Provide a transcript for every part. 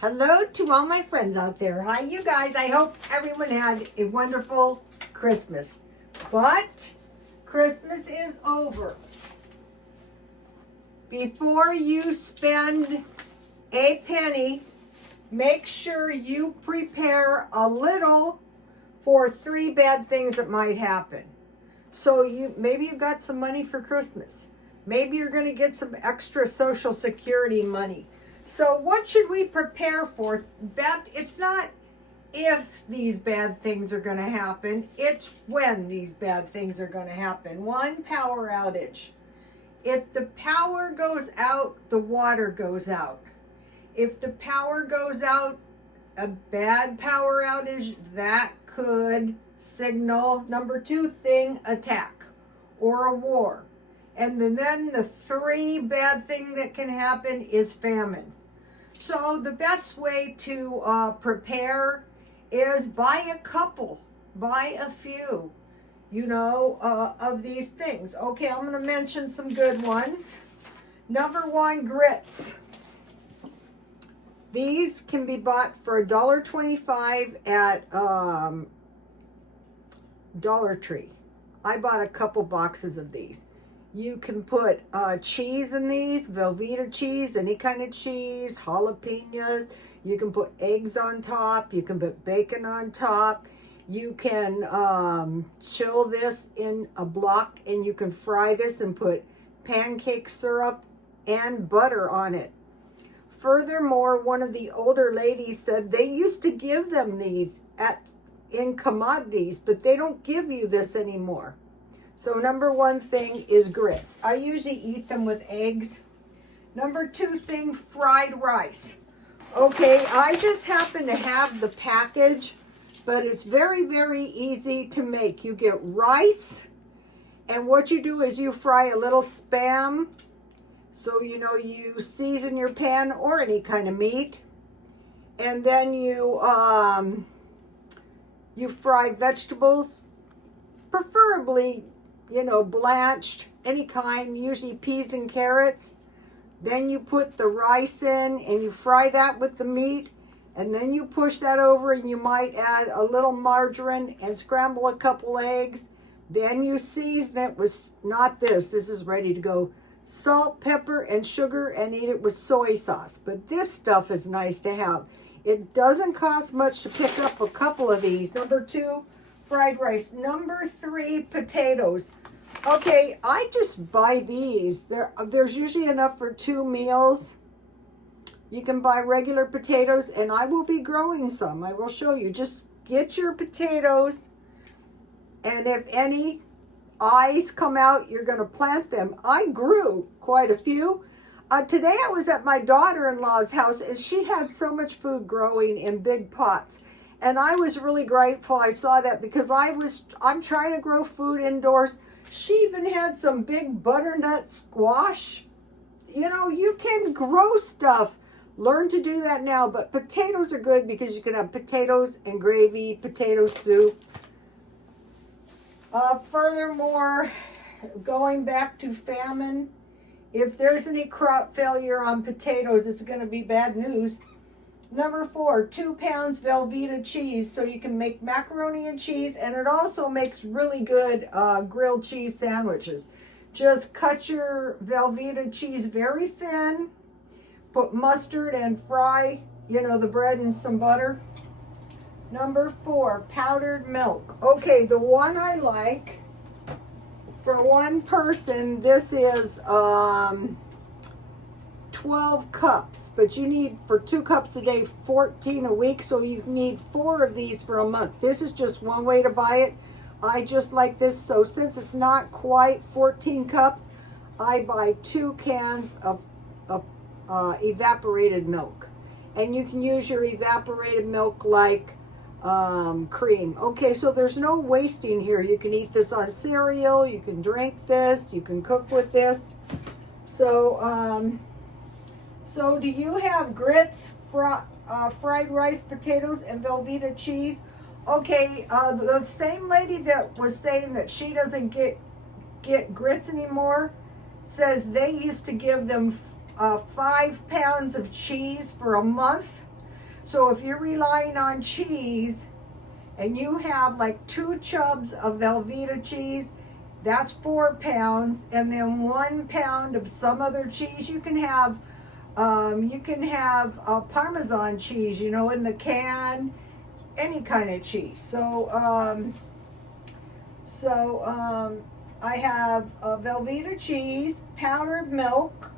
Hello to all my friends out there. Hi, you guys. I hope everyone had a wonderful Christmas. But Christmas is over. Before you spend a penny, make sure you prepare a little for 3 bad things that might happen. So maybe you got some money for Christmas. Maybe you're going to get some extra Social Security money. So what should we prepare for? Beth, it's not if these bad things are going to happen. It's when these bad things are going to happen. 1, power outage. If the power goes out, the water goes out. If the power goes out, a bad power outage, that could signal number 2 thing, attack or a war. And then the 3 bad thing that can happen is famine. So the best way to prepare is buy a couple, buy a few, of these things. Okay, I'm going to mention some good ones. Number 1, grits. These can be bought for $1.25 at Dollar Tree. I bought a couple boxes of these. You can put cheese in these, Velveeta cheese, any kind of cheese, jalapenos. You can put eggs on top. You can put bacon on top. You can chill this in a block and you can fry this and put pancake syrup and butter on it. Furthermore, one of the older ladies said they used to give them these in commodities, but they don't give you this anymore. So number 1 thing is grits. I usually eat them with eggs. Number 2 thing, fried rice. Okay, I just happen to have the package, but it's very, very easy to make. You get rice, and what you do is you fry a little Spam. So, you season your pan or any kind of meat. And then you fry vegetables, preferably blanched, any kind, usually peas and carrots. Then you put the rice in and you fry that with the meat. And then you push that over and you might add a little margarine and scramble a couple eggs. Then you season it with, not this, this is ready to go, salt, pepper, and sugar, and eat it with soy sauce. But this stuff is nice to have. It doesn't cost much to pick up a couple of these. Number 2, fried rice. Number 3, potatoes. Okay, I just buy these. There's usually enough for 2 meals. You can buy regular potatoes, and I will be growing some. I will show you. Just get your potatoes, and if any eyes come out, you're going to plant them. I grew quite a few. Today I was at my daughter-in-law's house, and she had so much food growing in big pots. And I was really grateful I saw that because I'm trying to grow food indoors. She even had some big butternut squash. You can grow stuff. Learn to do that now. But potatoes are good because you can have potatoes and gravy, potato soup. Furthermore, going back to famine, if there's any crop failure on potatoes, it's going to be bad news. Number 4, 2 pounds Velveeta cheese, so you can make macaroni and cheese, and it also makes really good grilled cheese sandwiches. Just cut your Velveeta cheese very thin, put mustard and fry, the bread in some butter. Number 4, powdered milk. Okay, the one I like, for 1 person, this is 12 cups, but you need for 2 cups a day, 14 a week, so you need 4 of these for a month. This is just one way to buy it. I just like this, so since it's not quite 14 cups, I buy 2 cans of evaporated milk. And you can use your evaporated milk like cream. Okay, so there's no wasting here. You can eat this on cereal, you can drink this, you can cook with this. So do you have grits, fried rice, potatoes, and Velveeta cheese? Okay, the same lady that was saying that she doesn't get grits anymore says they used to give them 5 pounds of cheese for a month. So if you're relying on cheese and you have like 2 tubs of Velveeta cheese, that's 4 pounds, and then 1 pound of some other cheese. You can have Parmesan cheese, you know, in the can, any kind of cheese. So I have Velveeta cheese, powdered milk,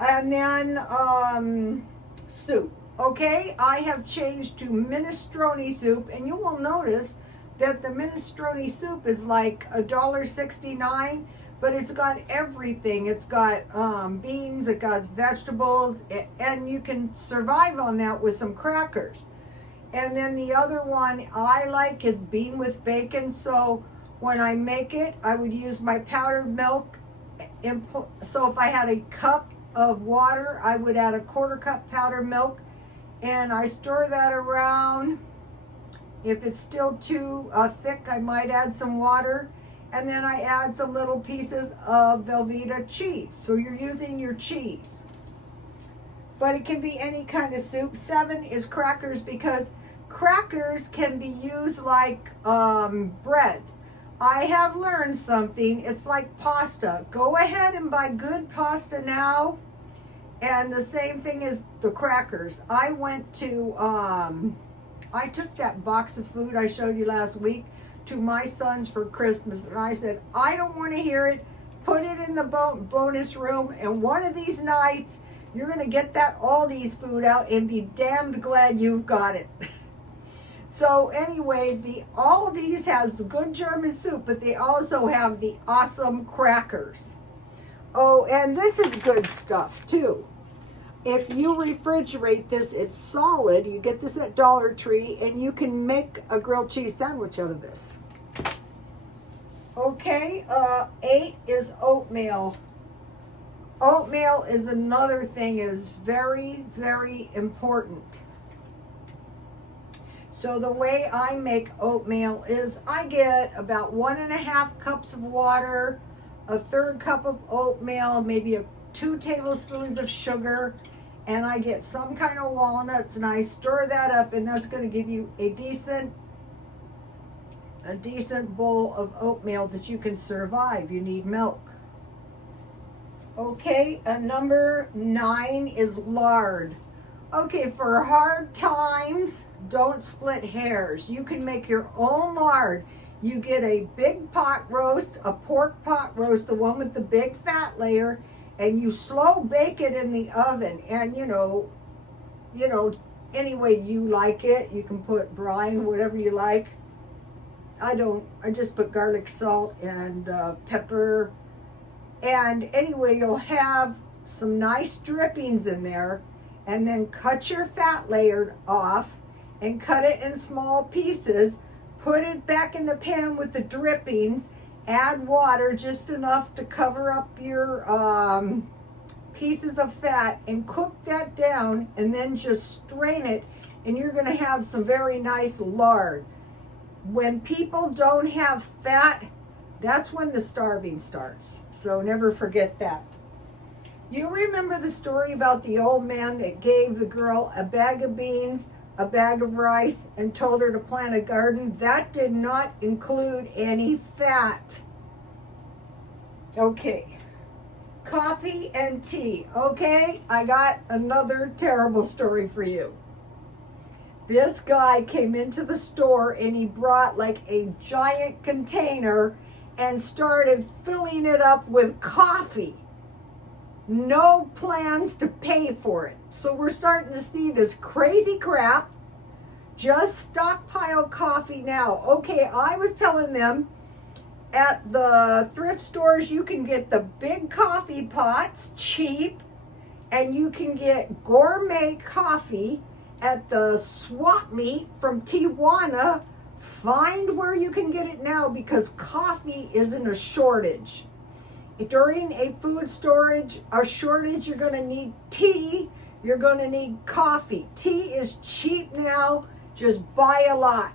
and then soup. Okay, I have changed to minestrone soup, and you will notice that the minestrone soup is like $1.69, but it's got everything. It's got beans, it got vegetables, and you can survive on that with some crackers. And then the other one I like is bean with bacon. So when I make it, I would use my powdered milk. So if I had a cup of water, I would add a 1/4 cup powdered milk, and I stir that around. If it's still too thick, I might add some water, and then I add some little pieces of Velveeta cheese. So you're using your cheese. But it can be any kind of soup. 7 is crackers, because crackers can be used like bread. I have learned something. It's like pasta. Go ahead and buy good pasta now. And the same thing is the crackers. I went to, I took that box of food I showed you last week to my sons for Christmas. And I said, I don't want to hear it. Put it in the bonus room. And one of these nights, you're going to get that Aldi's food out and be damned glad you've got it. So anyway, the Aldi's has good German soup, but they also have the awesome crackers. Oh, and this is good stuff too. If you refrigerate this, it's solid. You get this at Dollar Tree, and you can make a grilled cheese sandwich out of this. Okay, 8 is oatmeal. Oatmeal is another thing, is very, very important. So the way I make oatmeal is I get about 1.5 cups of water, a 1/3 cup of oatmeal, maybe 2 tablespoons of sugar, and I get some kind of walnuts, and I stir that up, and that's going to give you a decent bowl of oatmeal that you can survive. You need milk. Okay, number 9 is lard. Okay, for hard times, don't split hairs. You can make your own lard. You get a big pot roast, a pork pot roast, the one with the big fat layer, and you slow bake it in the oven. And you know, any way you like it. You can put brine, whatever you like. I just put garlic, salt, and pepper. And anyway, you'll have some nice drippings in there. And then cut your fat layer off and cut it in small pieces. Put it back in the pan with the drippings. Add water, just enough to cover up your pieces of fat, and cook that down, and then just strain it, and you're going to have some very nice lard. When people don't have fat, that's when the starving starts. So never forget that. You remember the story about the old man that gave the girl a bag of beans, a bag of rice, and told her to plant a garden? That did not include any fat. Okay, coffee and tea. Okay, I got another terrible story for you. This guy came into the store, and he brought like a giant container and started filling it up with coffee. No plans to pay for it. So we're starting to see this crazy crap. Just stockpile coffee now. Okay, I was telling them at the thrift stores you can get the big coffee pots cheap, and you can get gourmet coffee at the swap meet from Tijuana. Find where you can get it now, because coffee is in a shortage. During a food shortage, you're going to need tea. You're going to need coffee. Tea is cheap now. Just buy a lot.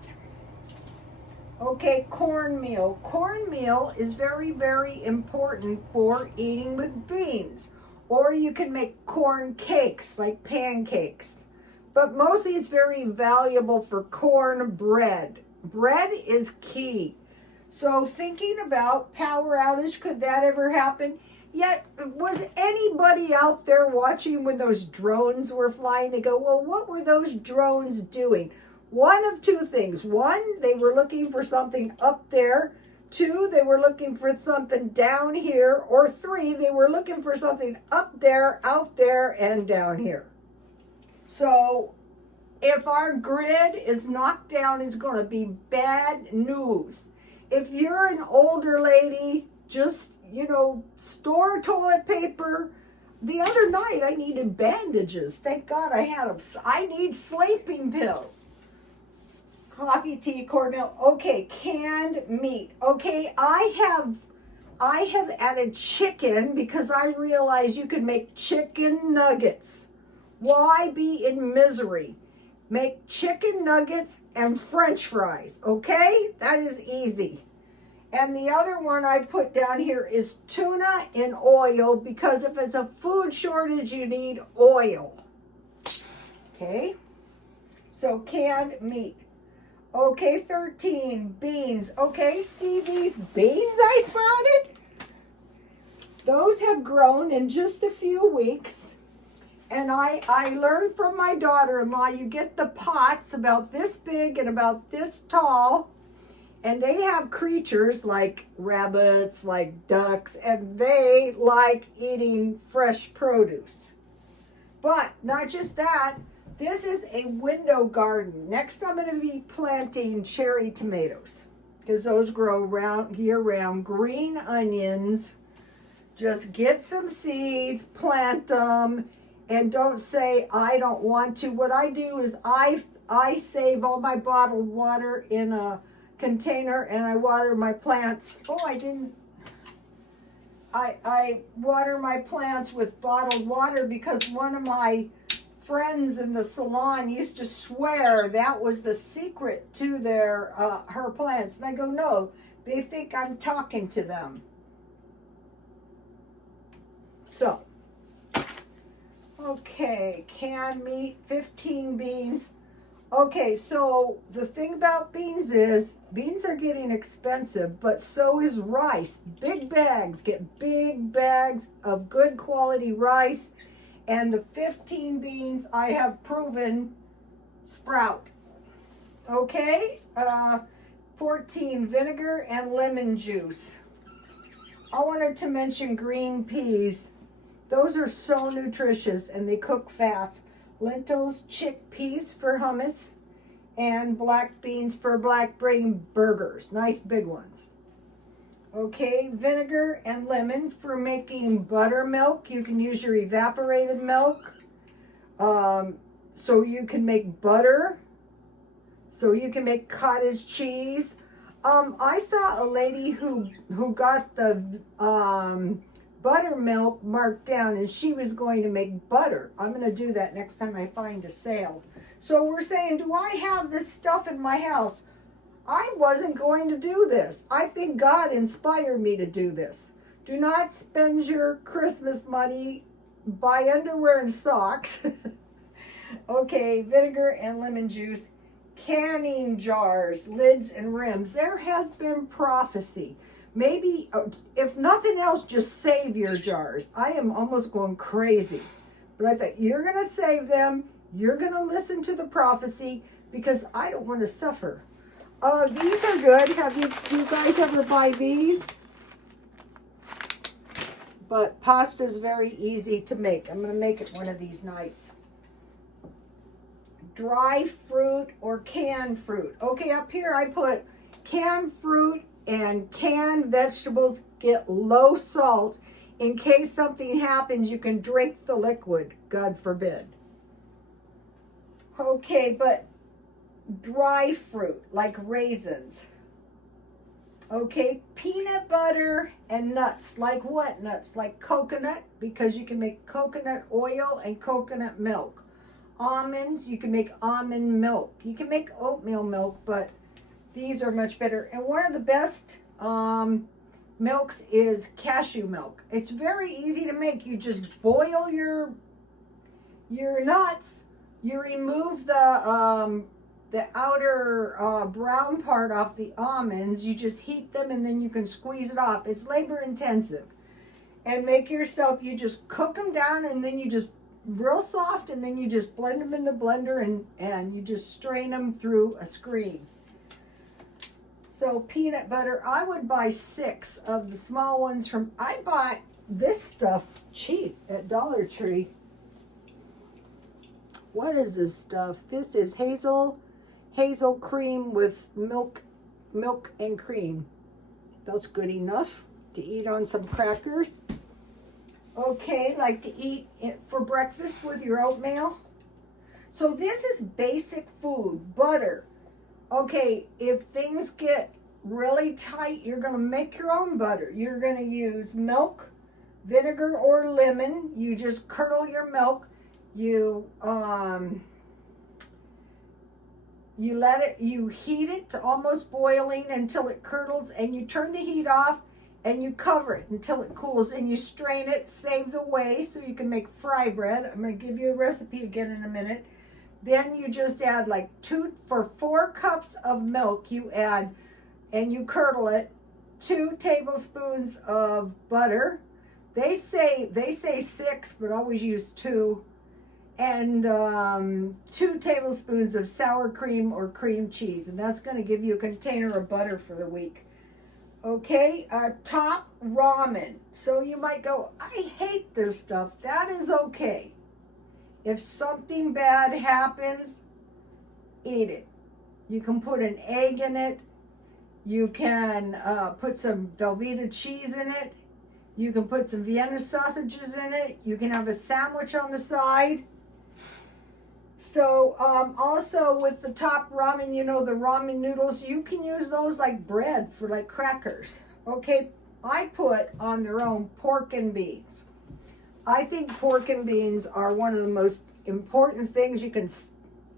Okay, cornmeal. Cornmeal is very, very important for eating with beans. Or you can make corn cakes, like pancakes. but mostly it's very valuable for corn bread. Bread is key. So thinking about power outage, could that ever happen? Yet, was anybody out there watching when those drones were flying? They go, well, what were those drones doing? One of two things. One, they were looking for something up there. Two, they were looking for something down here. Or three, they were looking for something up there, out there, and down here. So, if our grid is knocked down, it's going to be bad news. If you're an older lady, just, store toilet paper. The other night, I needed bandages. Thank God I had them. I need sleeping pills. Coffee, tea, cornmeal. Okay, canned meat. Okay, I have added chicken because I realize you can make chicken nuggets. Why be in misery? Make chicken nuggets and French fries, okay? That is easy. And the other one I put down here is tuna in oil, because if it's a food shortage, you need oil. Okay? So canned meat. Okay, 13, beans. Okay, see these beans I sprouted? Those have grown in just a few weeks. And I learned from my daughter-in-law, you get the pots about this big and about this tall, and they have creatures like rabbits, like ducks, and they like eating fresh produce. But not just that, this is a window garden. Next I'm going to be planting cherry tomatoes, because those grow year-round. Green onions, just get some seeds, plant them, and don't say, I don't want to. What I do is I save all my bottled water in a container, and I water my plants. I water my plants with bottled water, because one of my friends in the salon used to swear that was the secret to her plants. And I go, no, they think I'm talking to them. So, okay, canned meat, 15 beans. Okay, so the thing about beans is, beans are getting expensive, but so is rice. Big bags, get big bags of good quality rice. And the 15 beans I have proven sprout. Okay, 14, vinegar and lemon juice. I wanted to mention green peas. Those are so nutritious and they cook fast. Lentils, chickpeas for hummus, and black beans for black bean burgers. Nice big ones. Okay, vinegar and lemon for making buttermilk. You can use your evaporated milk. So you can make butter. So you can make cottage cheese. I saw a lady who got the buttermilk marked down, and she was going to make butter. I'm going to do that next time I find a sale. So we're saying, do I have this stuff in my house? I wasn't going to do this. I think God inspired me to do this. Do not spend your Christmas money, buy underwear and socks. Okay, vinegar and lemon juice. Canning jars, lids and rims. There has been prophecy. Maybe, if nothing else, just save your jars. I am almost going crazy. But I thought, you're going to save them. You're going to listen to the prophecy, because I don't want to suffer. These are good. Do you guys ever buy these? But pasta is very easy to make. I'm going to make it one of these nights. Dry fruit or canned fruit. Okay, up here I put canned fruit and canned vegetables. Get low salt. In case something happens, you can drink the liquid. God forbid. Okay, but dry fruit, like raisins. Okay, peanut butter and nuts. Like what nuts? Like coconut, because you can make coconut oil and coconut milk. Almonds, you can make almond milk. You can make oatmeal milk, but these are much better. And one of the best milks is cashew milk. It's very easy to make. You just boil your nuts, You remove the outer brown part off the almonds. You just heat them and then you can squeeze it off. It's labor intensive. And make yourself, you just cook them down and then you just real soft, and then you just blend them in the blender and you just strain them through a screen. So peanut butter, I would buy 6 of the small ones from, I bought this stuff cheap at Dollar Tree. What is this stuff? This is hazel cream with milk and cream. That's good enough to eat on some crackers. Okay, like to eat it for breakfast with your oatmeal. So this is basic food. Butter. Okay, if things get really tight, you're going to make your own butter. You're going to use milk, vinegar, or lemon. You just curdle your milk. You heat it to almost boiling until it curdles, and you turn the heat off and you cover it until it cools, and you strain it, save the whey so you can make fry bread. I'm going to give you the recipe again in a minute. Then you just add like 4 cups of milk, you add, and you curdle it, 2 tablespoons of butter. They say 6, but always use 2. And 2 tablespoons of sour cream or cream cheese. And that's going to give you a container of butter for the week. Okay, top ramen. So you might go, I hate this stuff. That is okay. If something bad happens, eat it. You can put an egg in it. You can put some Velveeta cheese in it. You can put some Vienna sausages in it. You can have a sandwich on the side. So also with the top ramen, you know, the ramen noodles, you can use those like bread for like crackers. Okay, I put on their own pork and beans. I think pork and beans are one of the most important things you can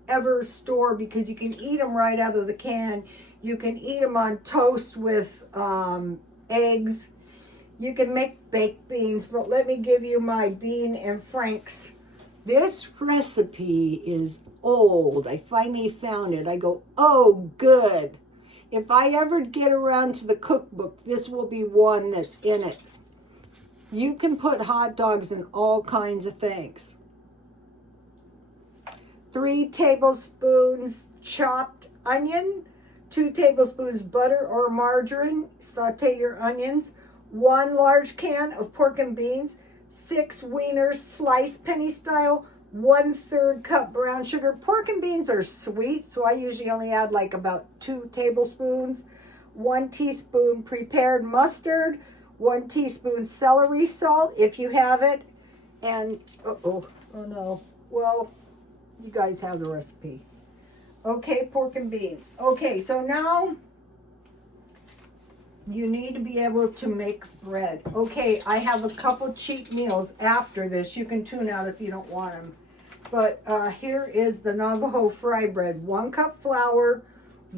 ever store, because you can eat them right out of the can. You can eat them on toast with eggs. You can make baked beans, but let me give you my bean and Frank's. This recipe is old. I finally found it. I go, oh, good. If I ever get around to the cookbook, this will be one that's in it. You can put hot dogs in all kinds of things. 3 tablespoons chopped onion, 2 tablespoons butter or margarine. Saute your onions. 1 large can of pork and beans. 6 wieners sliced penny style, 1/3 cup brown sugar. Pork and beans are sweet, so I usually only add like about 2 tablespoons. 1 teaspoon prepared mustard, 1 teaspoon celery salt if you have it, and oh no, well, you guys have the recipe. Okay, pork and beans. Okay, so now you need to be able to make bread. Okay, I have a couple cheat meals after this. You can tune out if you don't want them. But here is the Navajo fry bread. 1 cup flour,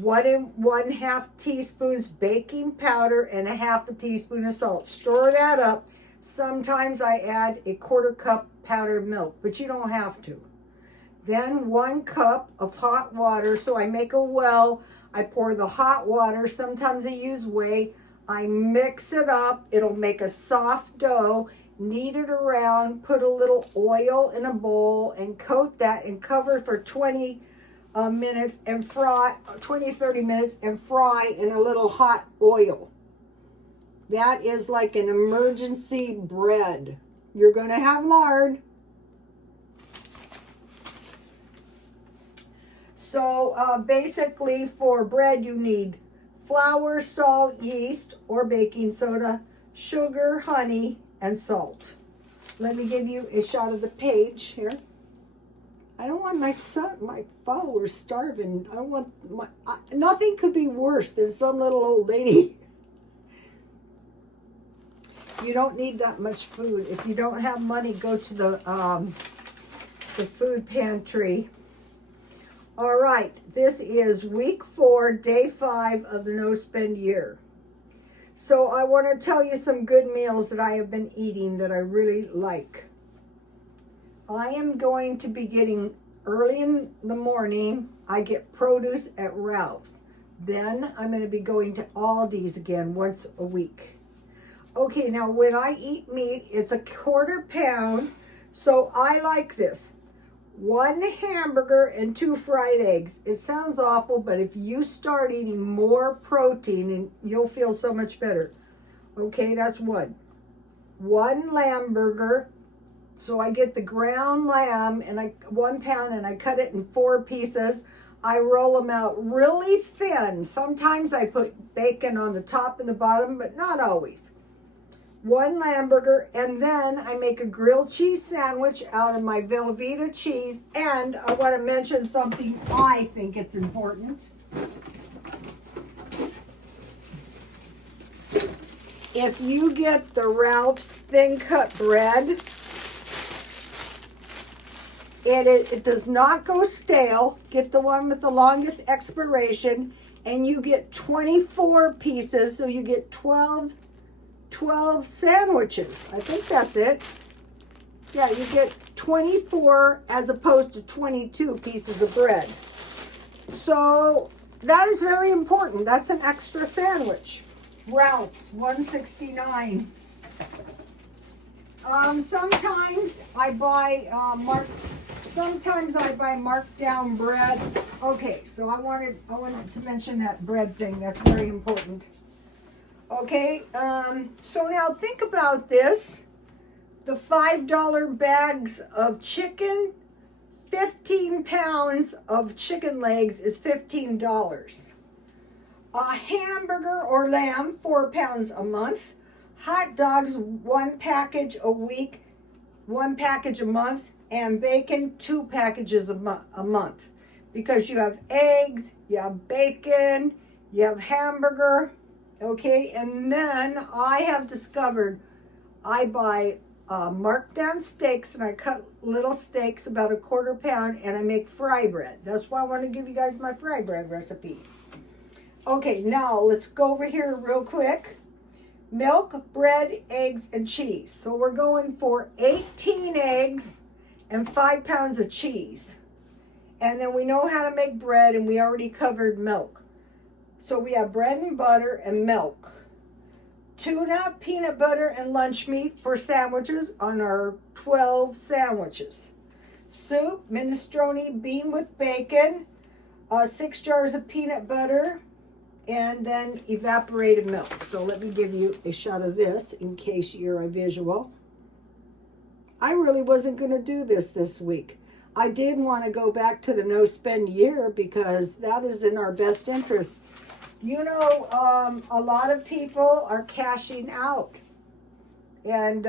1.5 teaspoons baking powder, and 1/2 teaspoon of salt. Stir that up. Sometimes I add a 1/4 cup powdered milk, but you don't have to. Then 1 cup of hot water. So I make a well. I pour the hot water. Sometimes I use whey. I mix it up. It'll make a soft dough. Knead it around. Put a little oil in a bowl and coat that and cover for 20 minutes and fry, 20-30 minutes, and fry in a little hot oil. That is like an emergency bread. You're going to have lard. So basically for bread you need flour, salt, yeast, or baking soda, sugar, honey, and salt. Let me give you a shot of the page here. I don't want my followers starving. I want nothing could be worse than some little old lady. You don't need that much food. If you don't have money, go to the food pantry. All right, this is week 4, day 5 of the No Spend year. So I want to tell you some good meals that I have been eating that I really like. I am going to be getting early in the morning, I get produce at Ralph's. Then I'm going to be going to Aldi's again once a week. Okay, now when I eat meat, it's a 1/4 pound. So I like this. 1 hamburger and 2 fried eggs. It sounds awful, but if you start eating more protein, and you'll feel so much better. Okay, that's 1. 1 lamb burger. So I get the ground lamb and 1 pound, and I cut it in 4 pieces. I roll them out really thin. Sometimes I put bacon on the top and the bottom, but not always. 1 lamb burger, and then I make a grilled cheese sandwich out of my Velveeta cheese. And I want to mention something I think it's important. If you get the Ralph's thin cut bread, it does not go stale. Get the one with the longest expiration, and you get 24 pieces, so you get 12 sandwiches. I think that's it. Yeah, you get 24 as opposed to 22 pieces of bread. So that is very important. That's an extra sandwich. Ralph's, $1.69. Sometimes I buy marked down bread. Okay, so I wanted to mention that bread thing. That's very important. Okay, so now think about this. The $5 bags of chicken, 15 pounds of chicken legs is $15. A hamburger or lamb, 4 pounds a month. Hot dogs, 1 package a week, 1 package a month. And bacon, 2 packages a month. Because you have eggs, you have bacon, you have hamburger. Okay, and then I have discovered I buy marked down steaks, and I cut little steaks about 1/4 pound, and I make fry bread. That's why I want to give you guys my fry bread recipe. Okay, now let's go over here real quick. Milk, bread, eggs, and cheese. So we're going for 18 eggs and 5 pounds of cheese. And then we know how to make bread, and we already covered milk. So we have bread and butter and milk. Tuna, peanut butter, and lunch meat for sandwiches on our 12 sandwiches. Soup, minestrone, bean with bacon, 6 jars of peanut butter, and then evaporated milk. So let me give you a shot of this in case you're a visual. I really wasn't going to do this week. I did want to go back to the no spend year because that is in our best interest. You know, a lot of people are cashing out, and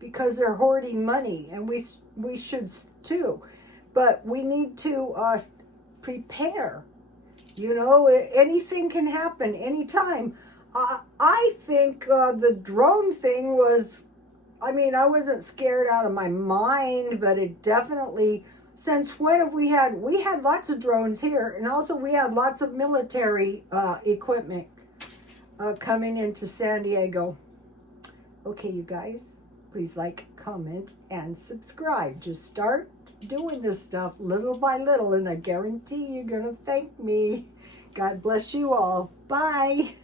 because they're hoarding money, and we should too, but we need to prepare. You know, anything can happen anytime. I think the drone thing was, I mean, I wasn't scared out of my mind, but it definitely, since when have we had lots of drones here, and also we had lots of military equipment coming into San Diego. Okay, you guys, please like, comment, and subscribe. Just start doing this stuff little by little, and I guarantee you're going to thank me. God bless you all. Bye.